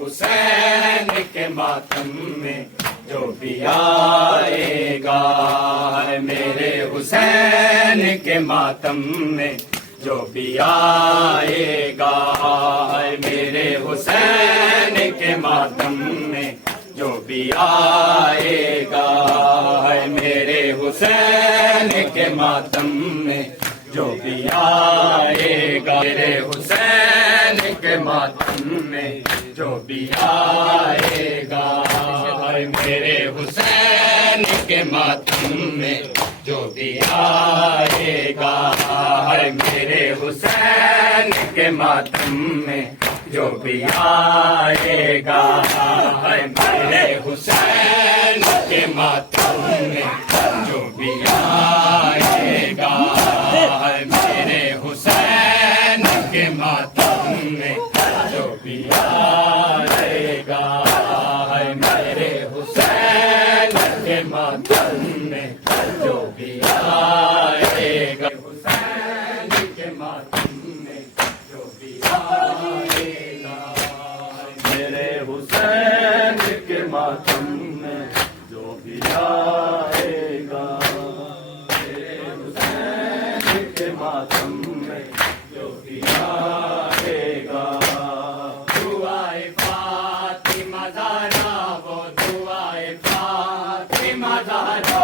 حسین کے ماتم میں جو بھی آئے گا، میرے حسین کے ماتم میں جو بھی آئے گا، میرے حسین کے ماتم میں جو بھی آئے گا، میرے حسین کے ماتم میں جو بھی آئے گا، میرے حسین کے ماتم میں جو بھی آئے گا، میرے حسین کے ماتم میں جو بھی آئے گا، میرے حسین کے ماتم میں جو بھی آئے گا، میرے حسین کے ماتم میں جو بھی آئے گا، میرے حسین کے ماتم میں جو بھی آئے گا، میرے حسین کے ماتم میں جو بھی آئے گا، حسین کے ماتم میں جو بھی آئے گا، میرے حسین کے ماتم میں جو بھی آئے گا، میرے حسین کے ماتم میں جو بھی آئے گا، دعائے فاطمہ زہرا وہ دعائے فاطمہ زہرا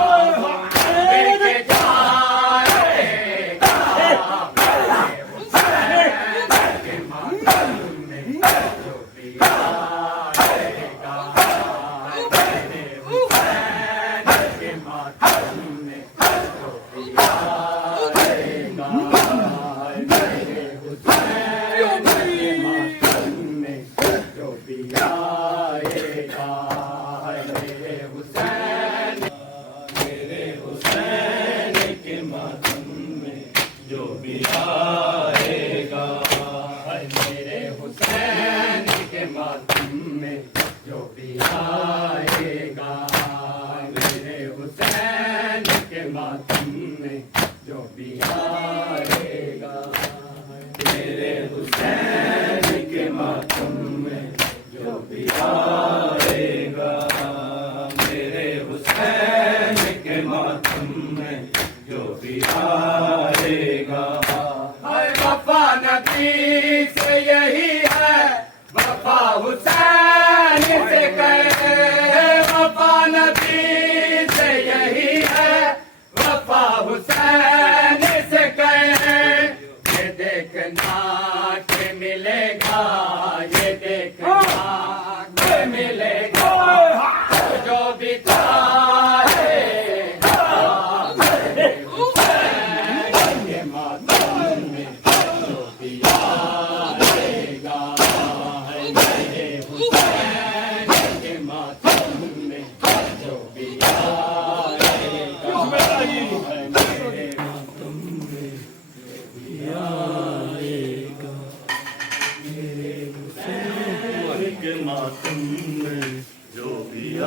آئے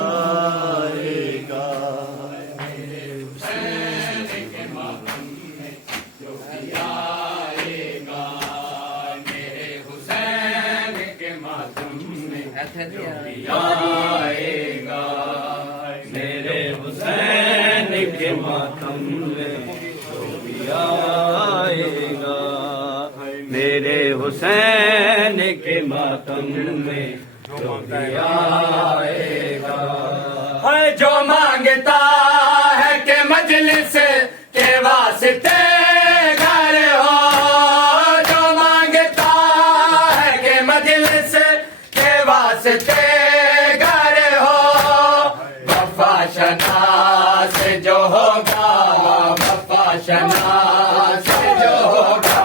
گا، میرے حسین کے ماتم میں جو بھی آئے گا، میرے حسین کے ماتم میں جو بھی آئے گا، ہے جو مانگتا ہے کہ مجلس کے واسطے گھر ہو، جو مانگتا ہے کہ مجلس کے واسطے گھر ہو، وفا شناس جو ہوگا، وفا شناس جو ہوگا،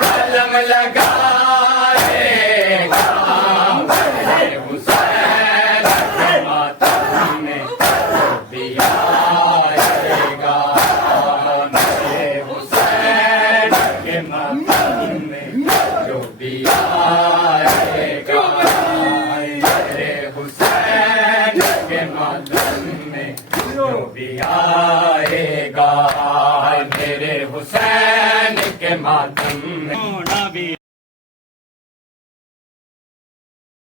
قلم لگائے گا، میرے حسین کے ماتم میں جو بھی آئے گا، میرے حسین کے ماتم میں جو بھی آئے گا، میرے حسین کے ماتم میں جو بھی آئے گا۔